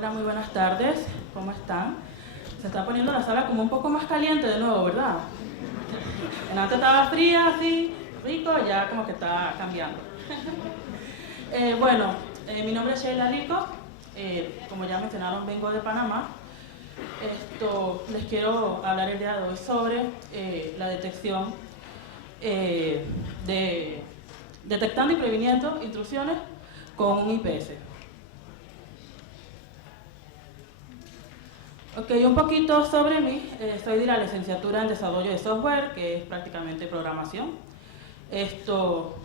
Hola, muy buenas tardes. ¿Cómo están? Se está poniendo la sala como un poco más caliente de nuevo, ¿verdad? Antes estaba fría, así, rico, ya como que está cambiando. Mi nombre es Sheila Rico. Como ya mencionaron, vengo de Panamá. Les quiero hablar el día de hoy sobre la detección detectando y previniendo intrusiones con un IPS. Ok, un poquito sobre mí. Soy de la licenciatura en desarrollo de software, que es prácticamente programación. Estoy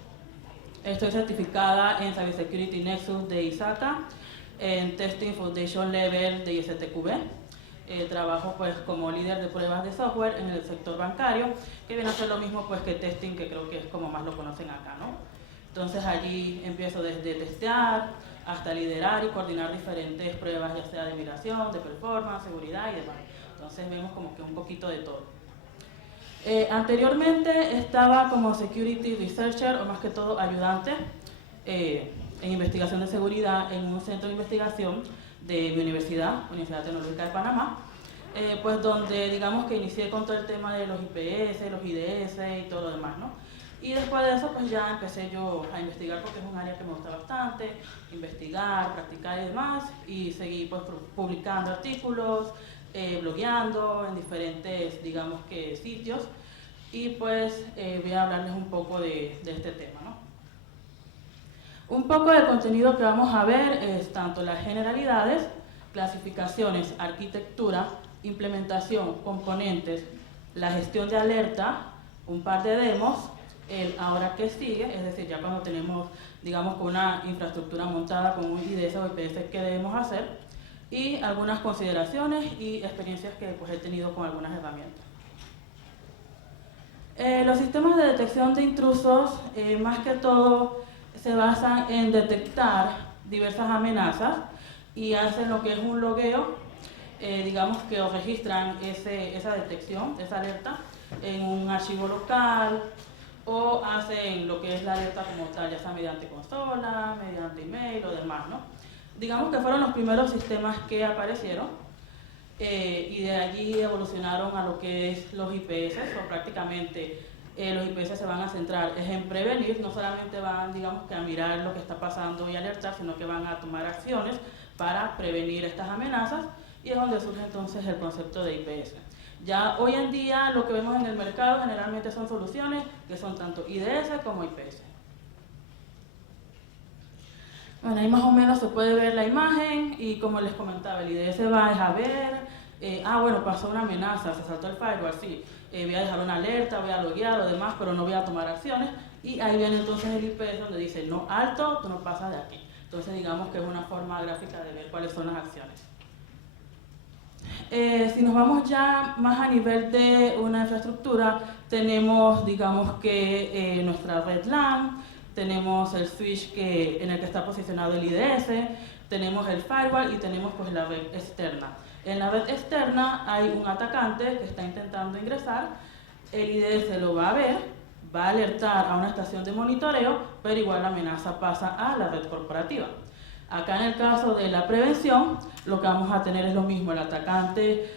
certificada en Cybersecurity Nexus de ISACA, en Testing Foundation Level de ISTQB. Trabajo pues como líder de pruebas de software en el sector bancario, que viene a ser lo mismo pues que testing, que creo que es como más lo conocen acá, ¿no? Entonces allí empiezo desde testear hasta liderar y coordinar diferentes pruebas, ya sea de migración, de performance, seguridad y demás. Entonces vemos como que un poquito de todo. Anteriormente estaba como Security Researcher, o más que todo ayudante en investigación de seguridad en un centro de investigación de mi Universidad Tecnológica de Panamá, pues donde digamos que inicié con todo el tema de los IPS, los IDS y todo lo demás, ¿no? Y después de eso pues ya empecé yo a investigar, porque es un área que me gusta bastante, investigar, practicar y demás, y seguí pues publicando artículos, blogueando en diferentes, digamos que, sitios, y pues voy a hablarles un poco de este tema, ¿no? Un poco del contenido que vamos a ver es tanto las generalidades, clasificaciones, arquitectura, implementación, componentes, la gestión de alerta, un par de demos, el ahora que sigue, es decir, ya cuando tenemos, digamos, con una infraestructura montada con un IDS o IPS que debemos hacer, y algunas consideraciones y experiencias que pues, he tenido con algunas herramientas. Los sistemas de detección de intrusos, más que todo, se basan en detectar diversas amenazas y hacen lo que es un logueo, digamos que os registran esa detección, esa alerta, en un archivo local, o hacen lo que es la alerta como tal, ya sea mediante consola, mediante email o demás, ¿no? Digamos que fueron los primeros sistemas que aparecieron, y de allí evolucionaron a lo que es los IPS, o prácticamente los IPS se van a centrar en prevenir, no solamente van, digamos, que a mirar lo que está pasando y alertar, sino que van a tomar acciones para prevenir estas amenazas, y es donde surge entonces el concepto de IPS. Ya hoy en día lo que vemos en el mercado generalmente son soluciones que son tanto IDS como IPS. Bueno, ahí más o menos se puede ver la imagen y como les comentaba, el IDS va a ver, bueno, pasó una amenaza, se saltó el firewall, sí, voy a dejar una alerta, voy a loguear o demás, pero no voy a tomar acciones, y ahí viene entonces el IPS donde dice, no, alto, tú no pasas de aquí. Entonces digamos que es una forma gráfica de ver cuáles son las acciones. Si nos vamos ya más a nivel de una infraestructura, tenemos, digamos que nuestra red LAN, tenemos el switch en el que está posicionado el IDS, tenemos el firewall y tenemos pues la red externa. En la red externa hay un atacante que está intentando ingresar, el IDS lo va a ver, va a alertar a una estación de monitoreo, pero igual la amenaza pasa a la red corporativa. Acá en el caso de la prevención, lo que vamos a tener es lo mismo, el atacante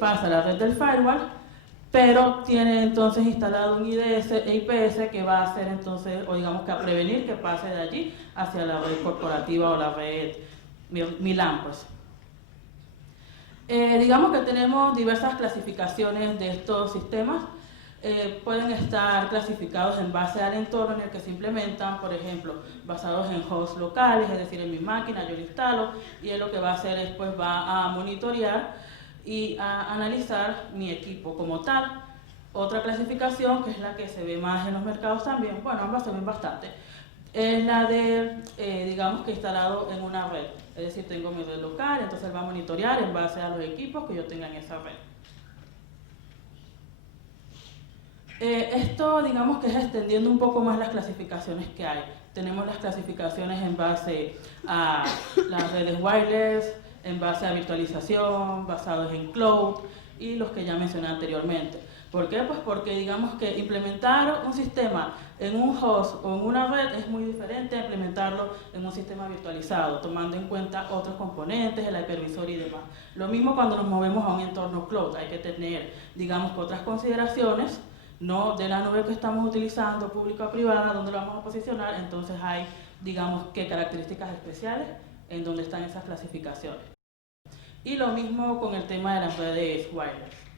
pasa a la red del firewall, pero tiene entonces instalado un IDS e IPS que va a hacer entonces, o digamos que a prevenir que pase de allí hacia la red corporativa o la red MILAN, pues. Digamos que tenemos diversas clasificaciones de estos sistemas. Pueden estar clasificados en base al entorno en el que se implementan, por ejemplo, basados en hosts locales, es decir, en mi máquina yo lo instalo y él lo que va a hacer es pues va a monitorear y a analizar mi equipo como tal. Otra clasificación, que es la que se ve más en los mercados también, bueno, ambas se ven bastante, es la de, digamos que instalado en una red, es decir, tengo mi red local, entonces él va a monitorear en base a los equipos que yo tenga en esa red. Esto, digamos que es extendiendo un poco más las clasificaciones que hay. Tenemos las clasificaciones en base a las redes wireless, en base a virtualización, basados en cloud y los que ya mencioné anteriormente. ¿Por qué? Pues porque digamos que implementar un sistema en un host o en una red es muy diferente a implementarlo en un sistema virtualizado, tomando en cuenta otros componentes, el hipervisor y demás. Lo mismo cuando nos movemos a un entorno cloud, hay que tener, digamos, otras consideraciones, no de la nube que estamos utilizando, pública o privada, donde lo vamos a posicionar, entonces hay, digamos, que características especiales en donde están esas clasificaciones. Y lo mismo con el tema de las redes wireless.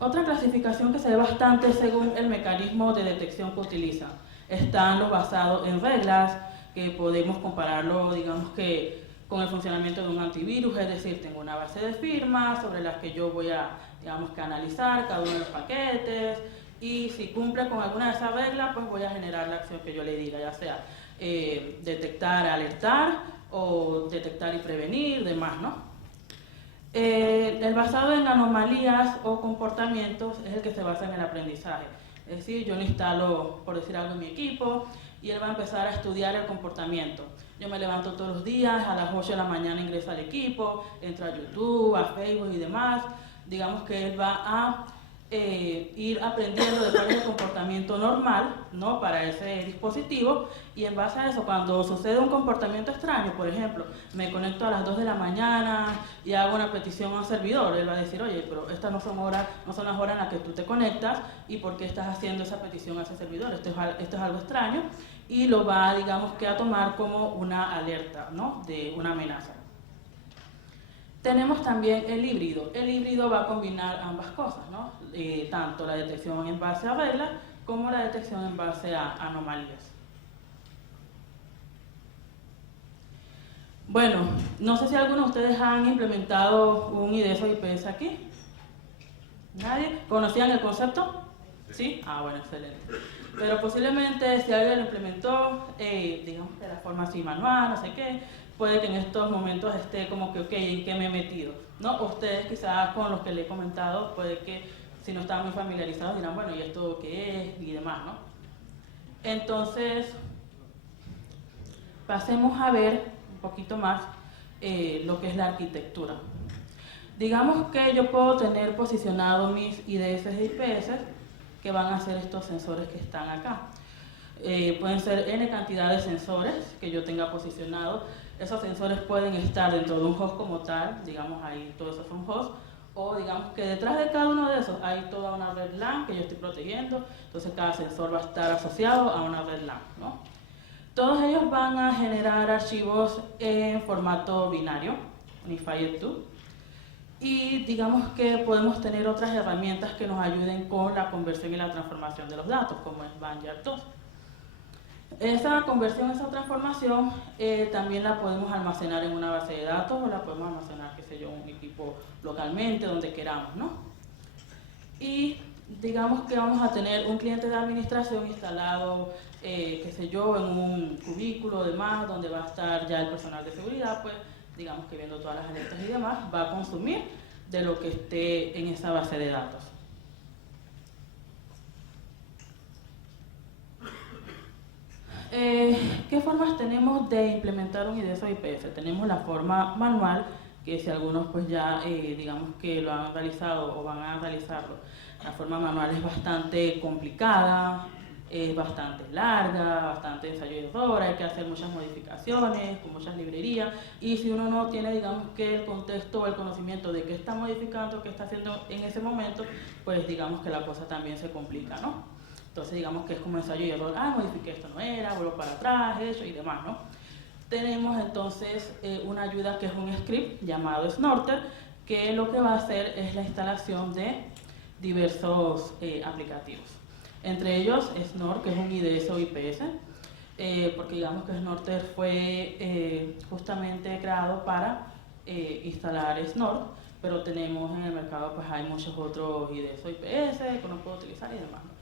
Otra clasificación que se ve bastante según el mecanismo de detección que utilizan. Están los basados en reglas, que podemos compararlo, digamos que con el funcionamiento de un antivirus, es decir, tengo una base de firmas sobre las que yo voy a, digamos que analizar cada uno de los paquetes, y si cumple con alguna de esas reglas, pues voy a generar la acción que yo le diga, ya sea detectar, alertar, o detectar y prevenir, demás, ¿no? El basado en anomalías o comportamientos es el que se basa en el aprendizaje. Es decir, yo le instalo, por decir algo, en mi equipo y él va a empezar a estudiar el comportamiento. Yo me levanto todos los días, a las 8 de la mañana ingreso al equipo, entro a YouTube, a Facebook y demás. Digamos que él va a ir aprendiendo de cuál es el comportamiento normal, ¿no?, para ese dispositivo, y en base a eso, cuando sucede un comportamiento extraño, por ejemplo, me conecto a las 2 de la mañana y hago una petición a un servidor, él va a decir, oye, pero estas no son las horas en las que tú te conectas, y por qué estás haciendo esa petición a ese servidor, esto es algo extraño, y lo va, digamos que a tomar como una alerta, ¿no?, de una amenaza. Tenemos también el híbrido. El híbrido va a combinar ambas cosas, ¿no? Tanto la detección en base a reglas como la detección en base a anomalías. Bueno, no sé si algunos de ustedes han implementado un IDS o IPS aquí. ¿Nadie? ¿Conocían el concepto? ¿Sí? Ah, bueno, excelente. Pero posiblemente si alguien lo implementó, digamos que de la forma así manual, no sé qué, puede que en estos momentos esté como que, ok, ¿en qué me he metido? ¿No? Ustedes quizás con los que le he comentado, puede que si no están muy familiarizados dirán, bueno, ¿y esto qué es? Y demás, ¿no? Entonces, pasemos a ver un poquito más lo que es la arquitectura. Digamos que yo puedo tener posicionado mis IDS e IPS, que van a ser estos sensores que están acá. Pueden ser N cantidad de sensores que yo tenga posicionados. Esos sensores pueden estar dentro de un host como tal, digamos ahí todo eso es un host, o digamos que detrás de cada uno de esos hay toda una red LAN que yo estoy protegiendo, entonces cada sensor va a estar asociado a una red LAN, ¿no? Todos ellos van a generar archivos en formato binario, Unified 2, y digamos que podemos tener otras herramientas que nos ayuden con la conversión y la transformación de los datos, como es Banjar 2. Esa conversión, esa transformación, también la podemos almacenar en una base de datos o la podemos almacenar, qué sé yo, en un equipo localmente, donde queramos, ¿no? Y digamos que vamos a tener un cliente de administración instalado, qué sé yo, en un cubículo, demás, donde va a estar ya el personal de seguridad, pues, digamos que viendo todas las alertas y demás, va a consumir de lo que esté en esa base de datos. ¿Qué formas tenemos de implementar un IDS o IPS? Tenemos la forma manual, que si algunos pues ya digamos que lo han realizado o van a realizarlo, la forma manual es bastante complicada, es bastante larga, bastante ensayo y error, hay que hacer muchas modificaciones, con muchas librerías, y si uno no tiene, digamos que el contexto o el conocimiento de qué está modificando, qué está haciendo en ese momento, pues digamos que la cosa también se complica, ¿no? Entonces digamos que es como ensayo y error, modifiqué esto, no era, vuelvo para atrás, eso y demás, ¿no? Tenemos entonces una ayuda que es un script llamado Snorter, que lo que va a hacer es la instalación de diversos aplicativos. Entre ellos Snort, que es un IDS o IPS, porque digamos que Snorter fue justamente creado para instalar Snort, pero tenemos en el mercado, pues hay muchos otros IDS o IPS que uno puede utilizar y demás, ¿no?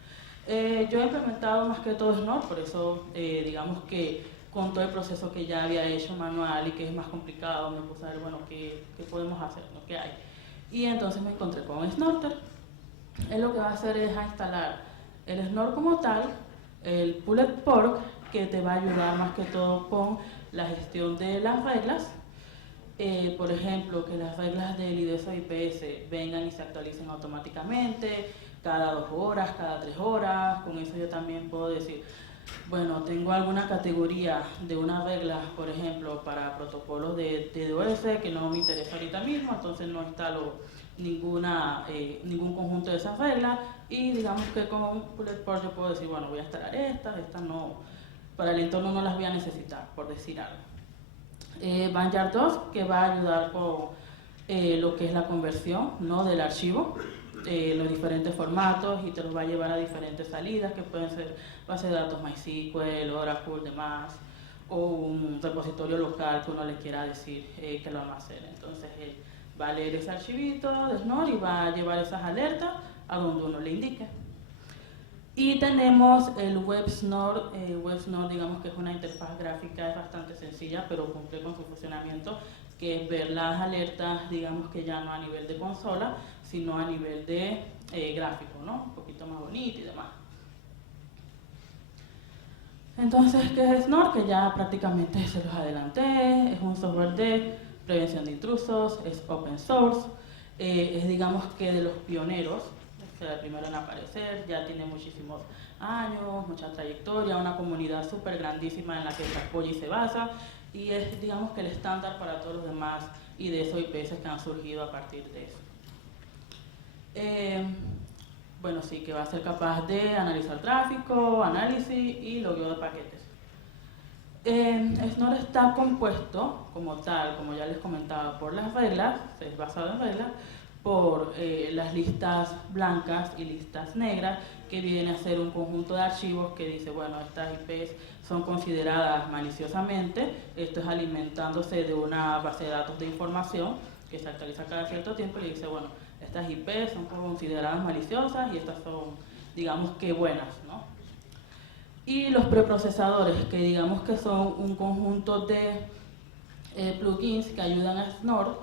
Yo he implementado más que todo Snort, por eso digamos que con todo el proceso que ya había hecho manual y que es más complicado, me puse a ver, bueno, qué podemos hacer, ¿no? ¿Qué hay? Y entonces me encontré con Snorter. Él lo que va a hacer es a instalar el Snort como tal, el Pulled Pork, que te va a ayudar más que todo con la gestión de las reglas, Por ejemplo, que las reglas del IDESO IPS vengan y se actualicen automáticamente, cada 2 horas, cada 3 horas. Con eso yo también puedo decir, bueno, tengo alguna categoría de una regla, por ejemplo, para protocolos de DDoS que no me interesa ahorita mismo, entonces no instalo ningún conjunto de esas reglas, y digamos que con Bulletport yo puedo decir, bueno, voy a instalar estas no, para el entorno no las voy a necesitar, por decir algo. Banjar 2, que va a ayudar con lo que es la conversión, ¿no?, del archivo, los diferentes formatos, y te los va a llevar a diferentes salidas que pueden ser base de datos MySQL, Oracle, demás, o un repositorio local que uno le quiera decir que lo almacene. Entonces él va a leer ese archivito de Snort y va a llevar esas alertas a donde uno le indique. Y tenemos el WebSnort. WebSnort, digamos que es una interfaz gráfica, es bastante sencilla, pero cumple con su funcionamiento, que es ver las alertas, digamos que ya no a nivel de consola, sino a nivel de gráfico, ¿no? Un poquito más bonito y demás. Entonces, ¿qué es Snort? Que ya prácticamente se los adelanté. Es un software de prevención de intrusos, es open source, es, digamos que, de los pioneros, el primero en aparecer, ya tiene muchísimos años, mucha trayectoria, una comunidad súper grandísima en la que se apoya y se basa, y es, digamos que, el estándar para todos los demás IDESO IPS que han surgido a partir de eso. Bueno, sí, que va a ser capaz de analizar tráfico, análisis y logueo de paquetes. Snort está compuesto como tal, como ya les comentaba, por las reglas, es basado en reglas, por las listas blancas y listas negras, que viene a ser un conjunto de archivos que dice, bueno, estas IPs son consideradas maliciosamente, esto es alimentándose de una base de datos de información que se actualiza cada cierto tiempo, y dice, bueno, estas IPs son consideradas maliciosas y estas son, digamos que, buenas, ¿no? Y los preprocesadores, que digamos que son un conjunto de plugins que ayudan a Snort,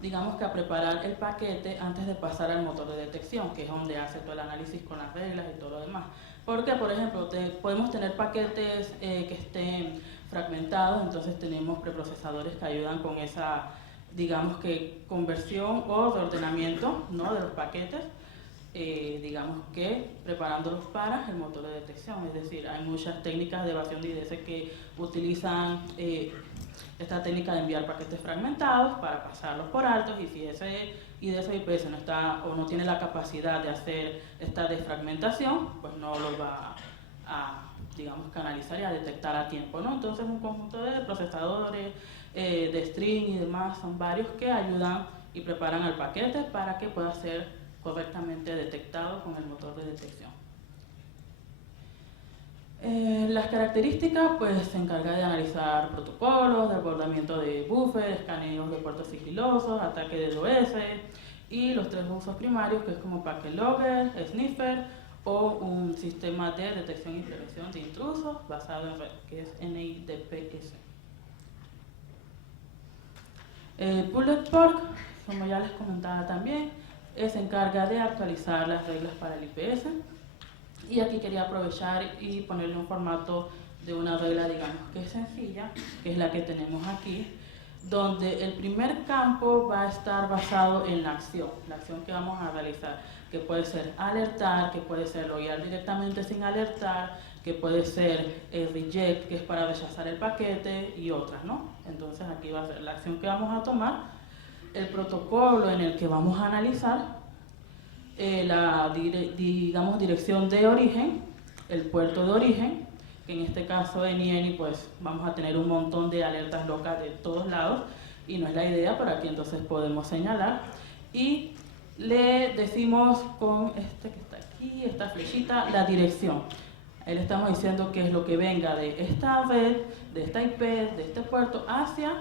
digamos que a preparar el paquete antes de pasar al motor de detección, que es donde hace todo el análisis con las reglas y todo lo demás. Porque, por ejemplo, podemos tener paquetes que estén fragmentados, entonces tenemos preprocesadores que ayudan con esa, digamos que, conversión o reordenamiento, ¿no?, de los paquetes, digamos que preparándolos para el motor de detección. Es decir, hay muchas técnicas de evasión de IDS que utilizan esta técnica de enviar paquetes fragmentados para pasarlos por altos, y si ese IDS IPS no está o no tiene la capacidad de hacer esta desfragmentación, pues no lo va a, digamos, canalizar y a detectar a tiempo, ¿no? Entonces, un conjunto de procesadores, de string y demás, son varios que ayudan y preparan al paquete para que pueda ser correctamente detectado con el motor de detección. Las características, pues se encarga de analizar protocolos, desbordamiento de buffer, escaneos de puertos sigilosos, ataque de DOS, y los 3 usos primarios, que es como packet logger, sniffer, o un sistema de detección y prevención de intrusos basado en red, que es NIDPS. Bulletport, como ya les comentaba también, se encarga de actualizar las reglas para el IPS, y aquí quería aprovechar y ponerle un formato de una regla, digamos que es sencilla, que es la que tenemos aquí, donde el primer campo va a estar basado en la acción que vamos a realizar, que puede ser alertar, que puede ser loguear directamente sin alertar, que puede ser reject, que es para rechazar el paquete, y otras, ¿no? Entonces aquí va a ser la acción que vamos a tomar, el protocolo en el que vamos a analizar, la digamos, dirección de origen, el puerto de origen, que en este caso en IENI pues vamos a tener un montón de alertas locas de todos lados y no es la idea, pero aquí entonces podemos señalar y le decimos con este que está aquí, esta flechita, la dirección. Ahí le estamos diciendo qué es lo que venga de esta red, de esta IP, de este puerto hacia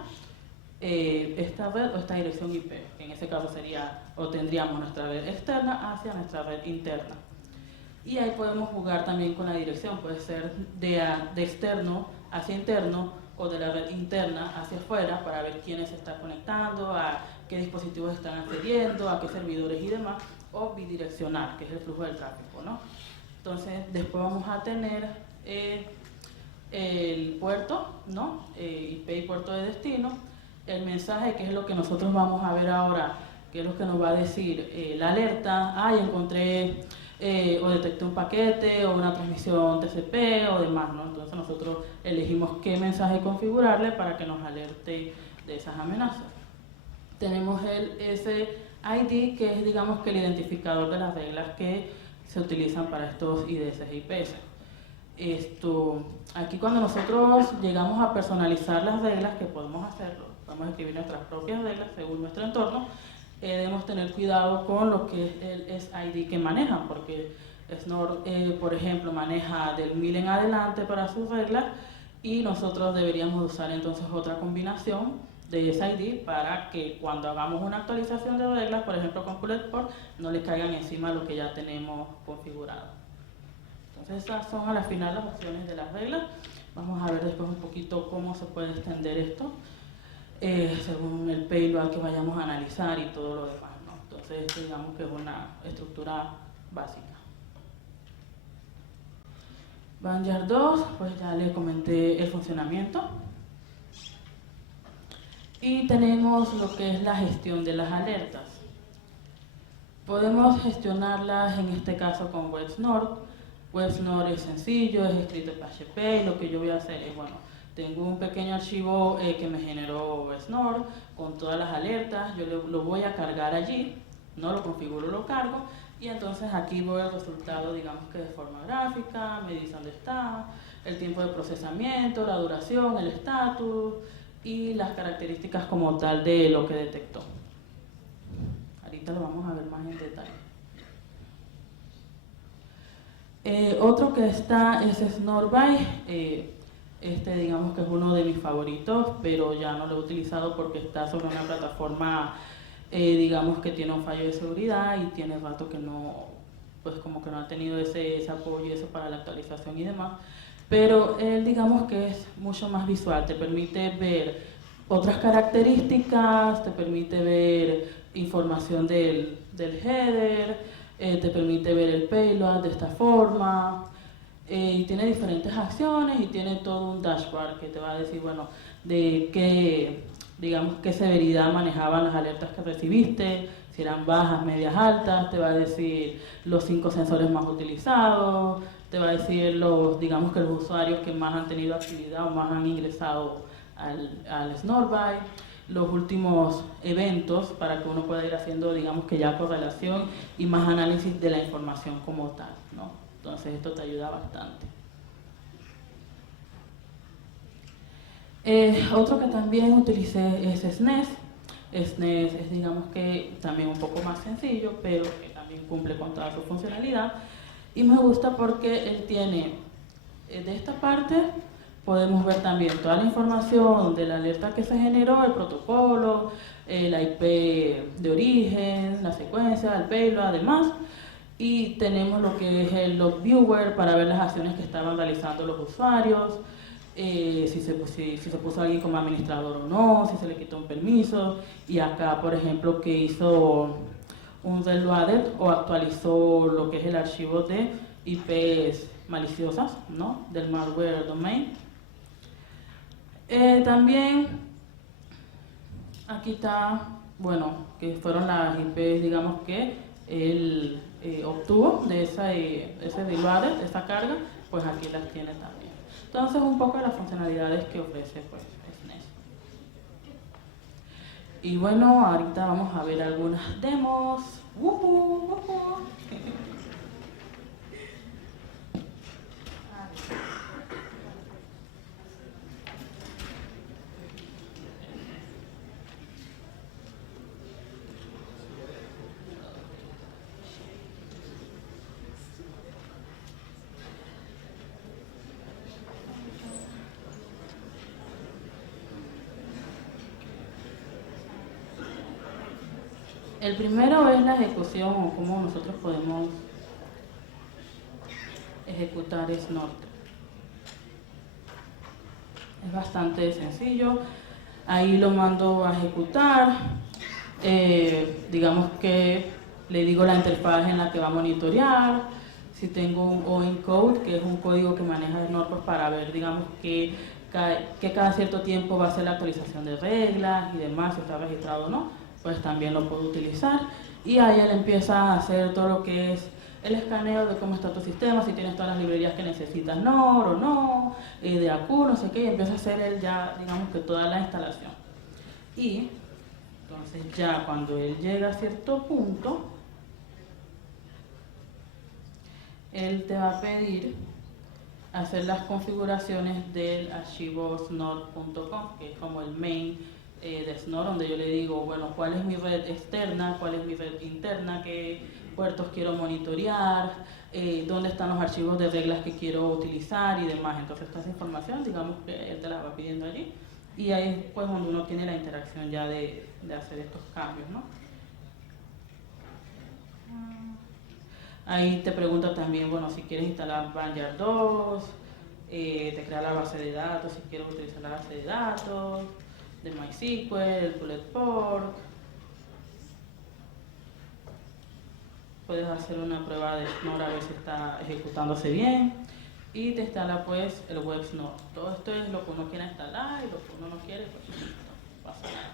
esta red o esta dirección IP, que en ese caso sería, o tendríamos nuestra red externa hacia nuestra red interna. Y ahí podemos jugar también con la dirección, puede ser de externo hacia interno o de la red interna hacia afuera, para ver quiénes se están conectando, a qué dispositivos están accediendo, a qué servidores y demás, o bidireccional, que es el flujo del tráfico, ¿no? Entonces, después vamos a tener el puerto, ¿no? IP y puerto de destino, el mensaje, que es lo que nosotros vamos a ver ahora, que es lo que nos va a decir la alerta, encontré o detecté un paquete o una transmisión TCP o demás, ¿no? Entonces nosotros elegimos qué mensaje configurarle para que nos alerte de esas amenazas. Tenemos el SID, que es, digamos, que el identificador de las reglas que se utilizan para estos IDS e IPS. Aquí cuando nosotros llegamos a personalizar las reglas, que podemos hacerlo, vamos a escribir nuestras propias reglas según nuestro entorno, debemos tener cuidado con lo que es el SID que manejan, porque Snort, por ejemplo, maneja del 1000 en adelante para sus reglas, y nosotros deberíamos usar entonces otra combinación de SID para que cuando hagamos una actualización de reglas, por ejemplo con PulletPort, no le caigan encima lo que ya tenemos configurado. Entonces esas son a la final las opciones de las reglas. Vamos a ver después un poquito cómo se puede extender esto según el payload que vayamos a analizar y todo lo demás, ¿no? Entonces digamos que es una estructura básica. Banjar 2, pues ya les comenté el funcionamiento. Y tenemos lo que es la gestión de las alertas. Podemos gestionarlas en este caso con WebSnort. WebSnort es sencillo, es escrito en PHP, y lo que yo voy a hacer es, bueno, tengo un pequeño archivo que me generó WebSnort con todas las alertas, yo lo voy a cargar allí, no lo configuro, lo cargo, y entonces aquí voy al resultado, digamos que de forma gráfica, me dice dónde está, el tiempo de procesamiento, la duración, el estatus y las características como tal de lo que detectó. Ahorita lo vamos a ver más en detalle. Otro que está es Snortby. Digamos que es uno de mis favoritos, pero ya no lo he utilizado porque está sobre una plataforma, digamos que tiene un fallo de seguridad y tiene rato que no, pues como que no ha tenido ese apoyo y eso para la actualización y demás. Pero él, digamos que es mucho más visual, te permite ver otras características, te permite ver información del header, te permite ver el payload de esta forma, y tiene diferentes acciones y tiene todo un dashboard que te va a decir, bueno, de qué, digamos, qué severidad manejaban las alertas que recibiste, si eran bajas, medias, altas, te va a decir los 5 sensores más utilizados, te va a decir digamos que los usuarios que más han tenido actividad o más han ingresado al Snortby, los últimos eventos para que uno pueda ir haciendo, digamos que ya correlación y más análisis de la información como tal, ¿no? Entonces esto te ayuda bastante. Otro que también utilicé es SNES. SNES es, digamos que también un poco más sencillo, pero que también cumple con toda su funcionalidad. Y me gusta porque él tiene, de esta parte, podemos ver también toda la información de la alerta que se generó, el protocolo, la IP de origen, la secuencia, el payload, además. Y tenemos lo que es el log viewer para ver las acciones que estaban realizando los usuarios, si se puso alguien como administrador o no, si se le quitó un permiso. Y acá, por ejemplo, que hizo un reloaded o actualizó lo que es el archivo de IPs maliciosas, ¿no?, del malware domain. También aquí está, bueno, que fueron las IPs, digamos, que él obtuvo de ese reloaded, de esa carga, pues aquí las tiene también. Entonces, un poco de las funcionalidades que ofrece pues SNES. Y bueno, ahorita vamos a ver algunas demos. El primero es la ejecución o cómo nosotros podemos ejecutar Snort. Es bastante sencillo. Ahí lo mando a ejecutar. Digamos que le digo la interfaz en la que va a monitorear. Si tengo un OIN code, que es un código que maneja Snort para ver, digamos, qué que cada cierto tiempo va a hacer la actualización de reglas y demás, si está registrado o no, pues también lo puede utilizar. Y ahí él empieza a hacer todo lo que es el escaneo de cómo está tu sistema, si tienes todas las librerías que necesitas NOR o no, de AQ, no sé qué, y empieza a hacer él ya, digamos que toda la instalación. Y entonces ya cuando él llega a cierto punto, él te va a pedir hacer las configuraciones del archivo snort.conf, que es como el main de Snort, donde yo le digo, bueno, cuál es mi red externa, cuál es mi red interna, qué puertos quiero monitorear, dónde están los archivos de reglas que quiero utilizar y demás. Entonces, toda esa información, digamos que él te la va pidiendo allí. Y ahí es pues donde uno tiene la interacción ya de hacer estos cambios, ¿no? Ahí te pregunta también, bueno, si quieres instalar Banjar 2, te crea la base de datos, si quieres utilizar la base de datos, de MySQL, el Pulled Pork. Puedes hacer una prueba de Snort a ver si está ejecutándose bien. Y te instala pues el web Snort. Todo esto es lo que uno quiere instalar y lo que uno no quiere, pues no pasa nada.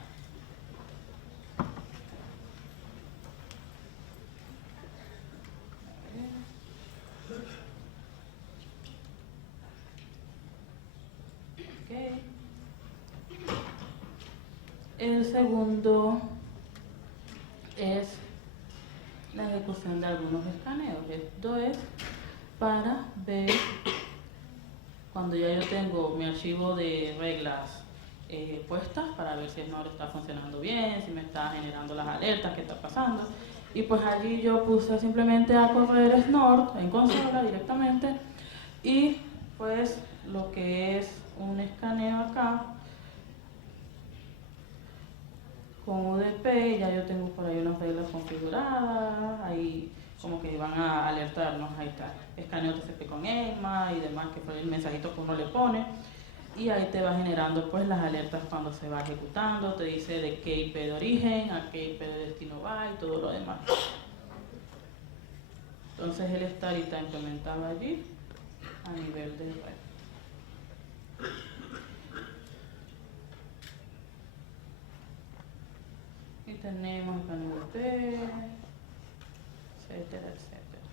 Okay. El segundo es la ejecución de algunos escaneos. Esto es para ver cuando ya yo tengo mi archivo de reglas puestas, para ver si Snort está funcionando bien, si me está generando las alertas, qué está pasando. Y pues allí yo puse simplemente a correr Snort en consola directamente, y pues lo que es un escaneo acá con UDP, ya yo tengo por ahí unas reglas configuradas, ahí como que van a alertarnos, ahí está, escaneo TCP con EMA y demás, que fue el mensajito que uno le pone, y ahí te va generando pues las alertas cuando se va ejecutando, te dice de qué IP de origen, a qué IP de destino va y todo lo demás. Entonces él está ahorita implementado allí a nivel de red. Y tenemos el PNVP, etcétera, etcétera.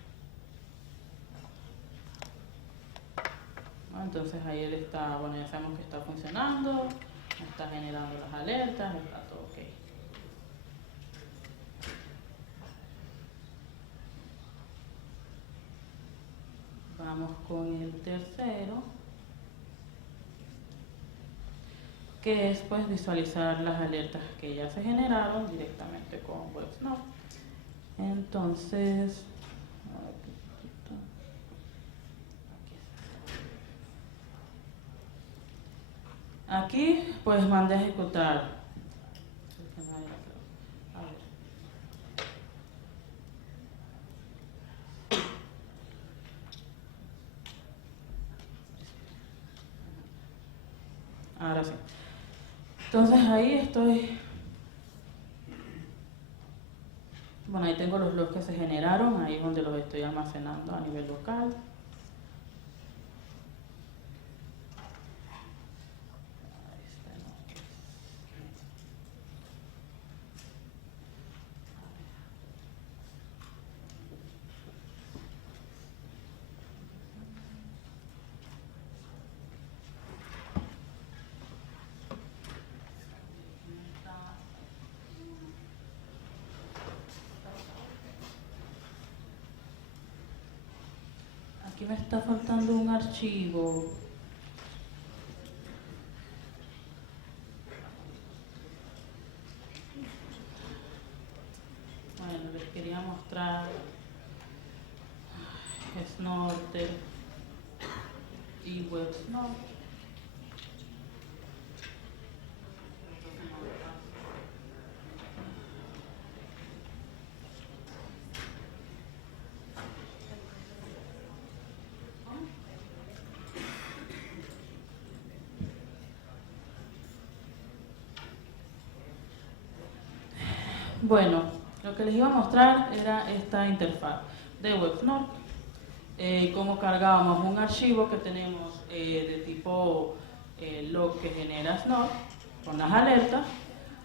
¿No? Entonces ahí él está, bueno, ya sabemos que está funcionando, está generando las alertas, está todo ok. Vamos con el tercero, que es pues visualizar las alertas que ya se generaron directamente con WebSnort. Entonces, aquí pues mandé a ejecutar. Ahora sí. Entonces ahí estoy. Bueno, ahí tengo los logs que se generaron, ahí es donde los estoy almacenando a nivel local. Aquí me está faltando un archivo. Bueno, les quería mostrar Snorter y WebSnort. Bueno, lo que les iba a mostrar era esta interfaz de WebSnort, cómo cargábamos un archivo que tenemos de tipo lo que genera Snort con las alertas,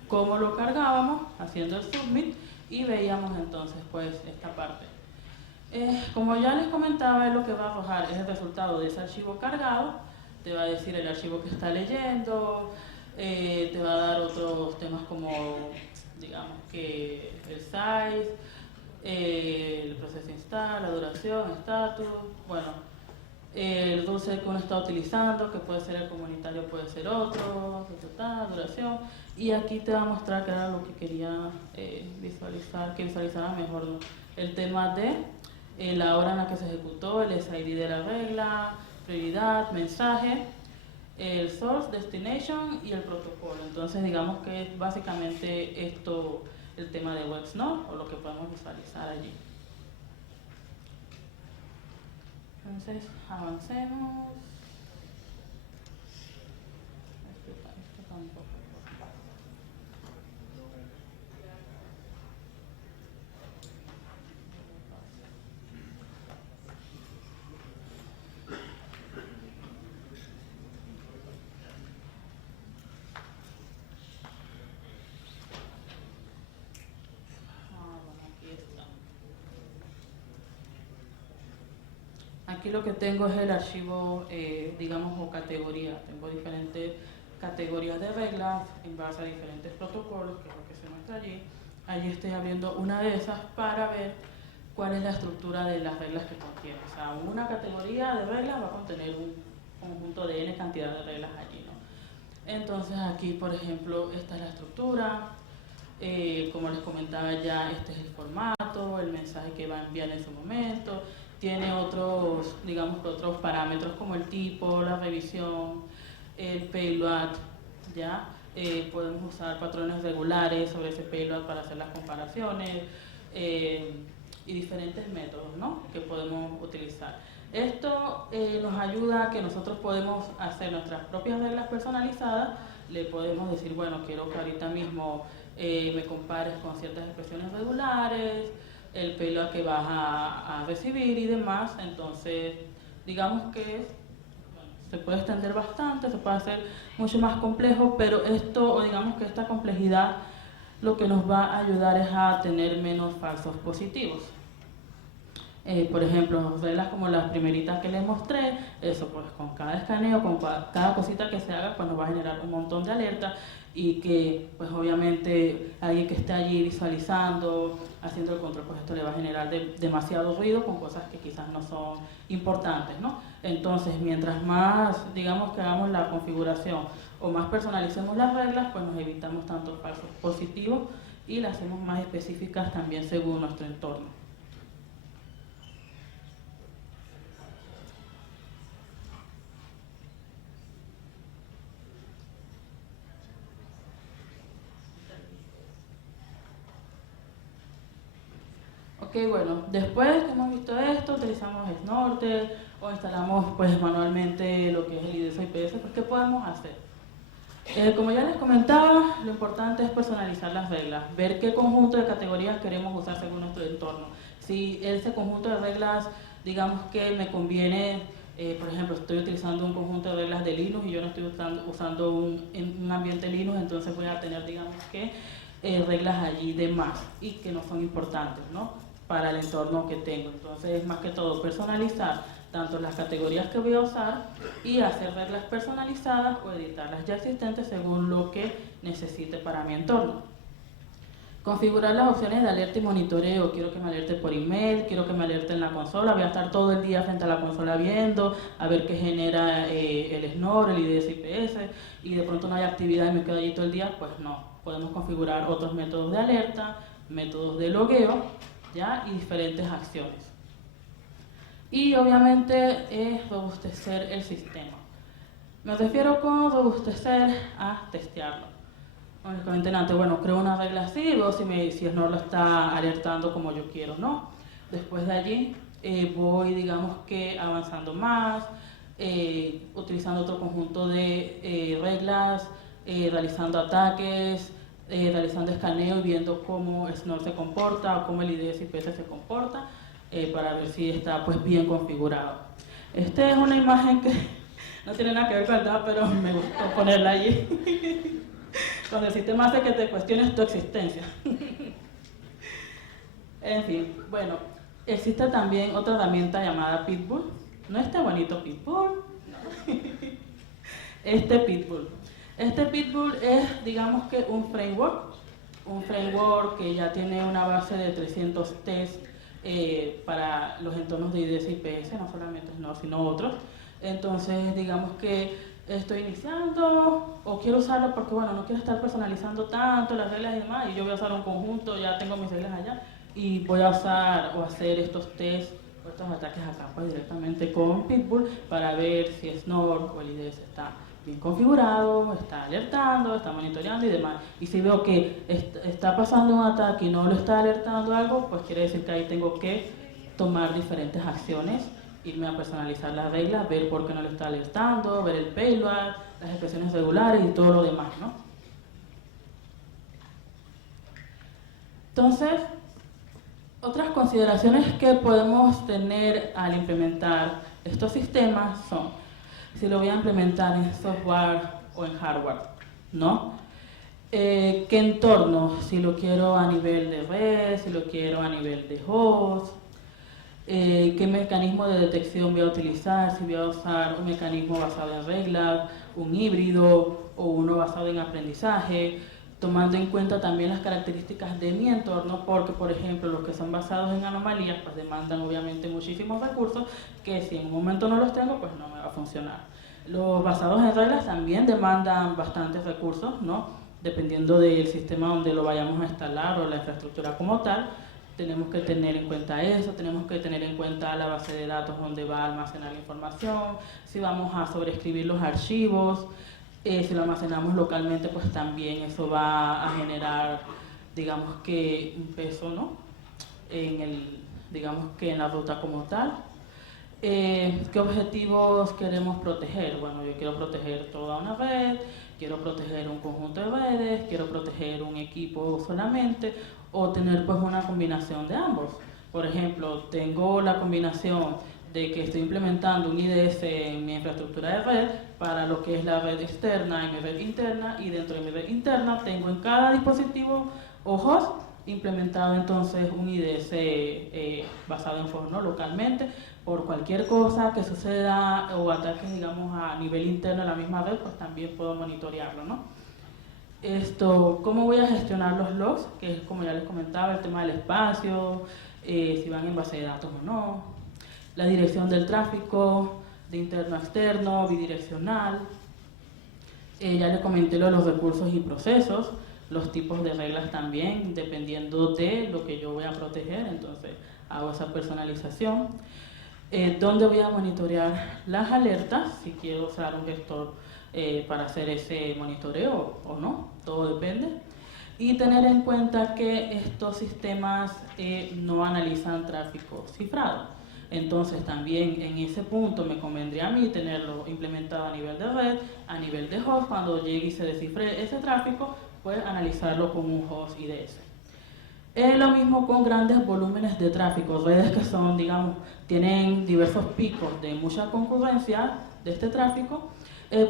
cómo lo cargábamos haciendo el submit y veíamos entonces pues esta parte. Como ya les comentaba, lo que va a arrojar es el resultado de ese archivo cargado, te va a decir el archivo que está leyendo, te va a dar otros temas como, digamos que el size, el proceso install, la duración, estatus, bueno, el dulce que uno está utilizando, que puede ser el comunitario, puede ser otro, duración, y aquí te va a mostrar que era lo que quería visualizar, que visualizara mejor, ¿no? El tema de la hora en la que se ejecutó, el SID de la regla, prioridad, mensaje, el source, destination y el protocolo. Entonces digamos que es básicamente esto el tema de WebSnort o lo que podemos visualizar allí. Entonces avancemos. Esto tampoco. Aquí lo que tengo es el archivo, digamos, o categoría. Tengo diferentes categorías de reglas en base a diferentes protocolos, que es lo que se muestra allí. Allí estoy abriendo una de esas para ver cuál es la estructura de las reglas que contiene. O sea, una categoría de reglas va a contener un conjunto de n cantidad de reglas allí, ¿no? Entonces aquí, por ejemplo, esta es la estructura. Como les comentaba ya, este es el formato, el mensaje que va a enviar en su momento. Tiene otros, digamos, otros parámetros como el tipo, la revisión, el payload, ¿ya? Podemos usar patrones regulares sobre ese payload para hacer las comparaciones y diferentes métodos, ¿no?, que podemos utilizar. Esto nos ayuda a que nosotros podemos hacer nuestras propias reglas personalizadas. Le podemos decir, bueno, quiero que ahorita mismo me compares con ciertas expresiones regulares, el payload que vas a recibir y demás. Entonces, digamos que se puede extender bastante, se puede hacer mucho más complejo, pero esto, o digamos que esta complejidad, lo que nos va a ayudar es a tener menos falsos positivos. Por ejemplo, reglas como las primeritas que les mostré, eso pues con cada escaneo, con cada cosita que se haga, pues nos va a generar un montón de alertas y que pues obviamente alguien que esté allí visualizando, haciendo el control, pues esto le va a generar demasiado ruido con cosas que quizás no son importantes, ¿no? Entonces, mientras más, digamos, que hagamos la configuración o más personalicemos las reglas, pues nos evitamos tantos falsos positivos y las hacemos más específicas también según nuestro entorno. Ok, bueno, después que hemos visto esto, utilizamos Snorkel o instalamos pues manualmente lo que es el IDS IPS, pues ¿qué podemos hacer? Como ya les comentaba, lo importante es personalizar las reglas, ver qué conjunto de categorías queremos usar según nuestro entorno. Si ese conjunto de reglas, digamos que me conviene, por ejemplo, estoy utilizando un conjunto de reglas de Linux y yo no estoy usando un ambiente Linux, entonces voy a tener, digamos que, reglas allí de más y que no son importantes, ¿no?, para el entorno que tengo. Entonces es más que todo personalizar tanto las categorías que voy a usar y hacer reglas personalizadas o editarlas ya existentes según lo que necesite para mi entorno. Configurar las opciones de alerta y monitoreo. Quiero que me alerte por email, quiero que me alerte en la consola, voy a estar todo el día frente a la consola viendo, a ver qué genera el SNOR, el IDS IPS, y de pronto no hay actividad y me quedo allí todo el día. Pues no, podemos configurar otros métodos de alerta, métodos de logueo, ¿ya?, y diferentes acciones. Y obviamente es robustecer el sistema. Me refiero con robustecer a testearlo. Como les comenté antes, bueno, creo una regla así, veo si no lo está alertando como yo quiero, ¿no? Después de allí voy, digamos que avanzando más, utilizando otro conjunto de reglas, realizando ataques, realizando escaneo y viendo cómo Snort se comporta o cómo el IDS IPS se comporta para ver si está pues bien configurado. Esta es una imagen que No tiene nada que ver con el tema, pero me gustó ponerla allí. Cuando el sistema hace que te cuestiones tu existencia. En fin, bueno, existe también otra herramienta llamada Pitbull. No este bonito Pitbull, no. Este Pitbull. Este Pitbull es, digamos que un framework que ya tiene una base de 300 tests para los entornos de IDS y IPS, no solamente Snort, sino otros. Entonces, digamos que estoy iniciando o quiero usarlo porque, bueno, no quiero estar personalizando tanto las reglas y demás, y yo voy a usar un conjunto, ya tengo mis reglas allá, y voy a usar o hacer estos tests o estos ataques a campo directamente con Pitbull para ver si Snort o el IDS está bien configurado, está alertando, está monitoreando y demás. Y si veo que está pasando un ataque y no lo está alertando algo, pues quiere decir que ahí tengo que tomar diferentes acciones, irme a personalizar las reglas, ver por qué no lo está alertando, ver el payload, las expresiones regulares y todo lo demás, ¿no? Entonces, otras consideraciones que podemos tener al implementar estos sistemas son si lo voy a implementar en software o en hardware, ¿no? ¿Qué entorno? Si lo quiero a nivel de red, si lo quiero a nivel de host, qué mecanismo de detección voy a utilizar, si voy a usar un mecanismo basado en reglas, un híbrido o uno basado en aprendizaje, tomando en cuenta también las características de mi entorno, porque por ejemplo los que son basados en anomalías pues demandan obviamente muchísimos recursos que si en un momento no los tengo pues no me va a funcionar. Los basados en reglas también demandan bastantes recursos, ¿no? Dependiendo del sistema donde lo vayamos a instalar o la infraestructura como tal. Tenemos que tener en cuenta eso, tenemos que tener en cuenta la base de datos donde va a almacenar la información, si vamos a sobreescribir los archivos, si lo almacenamos localmente, pues también eso va a generar, digamos que un peso, ¿no? Digamos que en la ruta como tal. ¿Qué objetivos queremos proteger? Bueno, yo quiero proteger toda una red, quiero proteger un conjunto de redes, quiero proteger un equipo solamente, o tener pues una combinación de ambos. Por ejemplo, tengo la combinación de que estoy implementando un IDS en mi infraestructura de red para lo que es la red externa y mi red interna, y dentro de mi red interna tengo en cada dispositivo o host implementado entonces un IDS basado en host, ¿no? Localmente, por cualquier cosa que suceda o ataques, digamos, a nivel interno de la misma red, pues también puedo monitorearlo, ¿no? ¿Cómo voy a gestionar los logs? Que es, como ya les comentaba, el tema del espacio, si van en base de datos o no, la dirección del tráfico, de interno a externo, bidireccional. Ya les comenté los recursos y procesos, los tipos de reglas también, dependiendo de lo que yo voy a proteger, entonces hago esa personalización. ¿Dónde voy a monitorear las alertas? Si quiero usar un gestor para hacer ese monitoreo o no, todo depende. Y tener en cuenta que estos sistemas no analizan tráfico cifrado. Entonces también en ese punto me convendría a mí tenerlo implementado a nivel de red, a nivel de host, cuando llegue y se descifre ese tráfico, pues analizarlo con un host IDS. Es lo mismo con grandes volúmenes de tráfico, redes que son, digamos, tienen diversos picos de mucha concurrencia de este tráfico.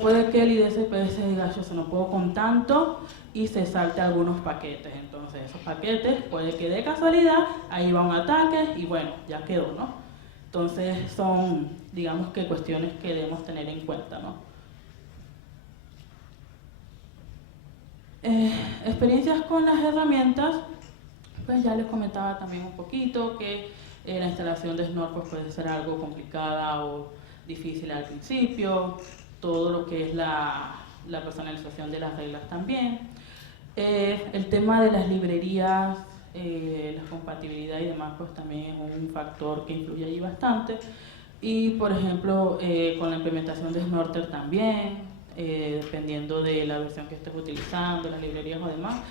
Puede que el IDS-IPS diga, yo se no puedo con tanto y se salte algunos paquetes. Entonces esos paquetes puede que de casualidad ahí va un ataque y bueno, ya quedó, ¿no? Entonces son, digamos que cuestiones que debemos tener en cuenta, ¿no? Experiencias con las herramientas, pues ya les comentaba también un poquito que la instalación de Snort pues puede ser algo complicada o difícil al principio, todo lo que es la personalización de las reglas también. El tema de las librerías, la compatibilidad y demás, pues también es un factor que influye allí bastante. Y por ejemplo, con la implementación de Snorter también, dependiendo de la versión que estés utilizando, las librerías o demás,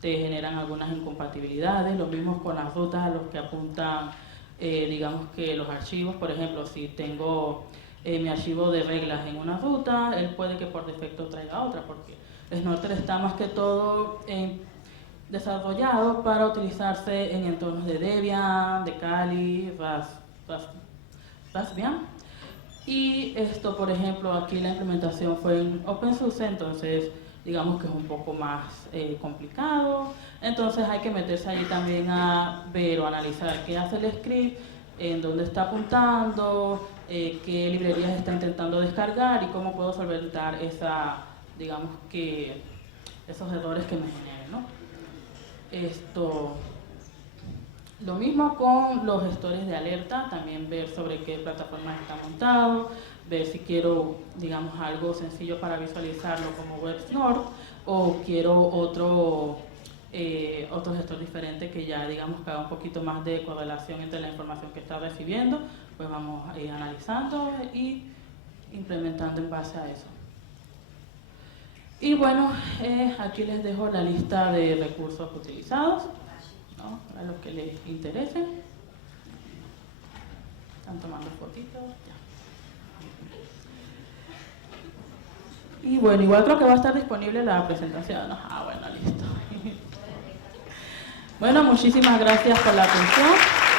te generan algunas incompatibilidades. Lo mismo con las rutas a los que apuntan, digamos que los archivos. Por ejemplo, si tengo mi archivo de reglas en una ruta, él puede que por defecto traiga otra, porque Snorter está más que todo desarrollado para utilizarse en entornos de Debian, de Kali, Raspbian. Y esto, por ejemplo, aquí la implementación fue en OpenSUSE, entonces digamos que es un poco más complicado. Entonces hay que meterse allí también a ver o analizar qué hace el script, en dónde está apuntando, qué librerías está intentando descargar y cómo puedo solventar digamos que esos errores que me generen, ¿no? Lo mismo con los gestores de alerta, también ver sobre qué plataformas está montado, ver si quiero, digamos, algo sencillo para visualizarlo como WebSnort o quiero otro gestor diferente que ya, digamos, que haga un poquito más de correlación entre la información que está recibiendo, pues vamos a ir analizando y implementando en base a eso. Y bueno, aquí les dejo la lista de recursos utilizados, ¿no? Para los que les interese. Están tomando fotitos. Ya. Y bueno, igual creo que va a estar disponible la presentación, ¿no? Ah, bueno, listo. Bueno, muchísimas gracias por la atención.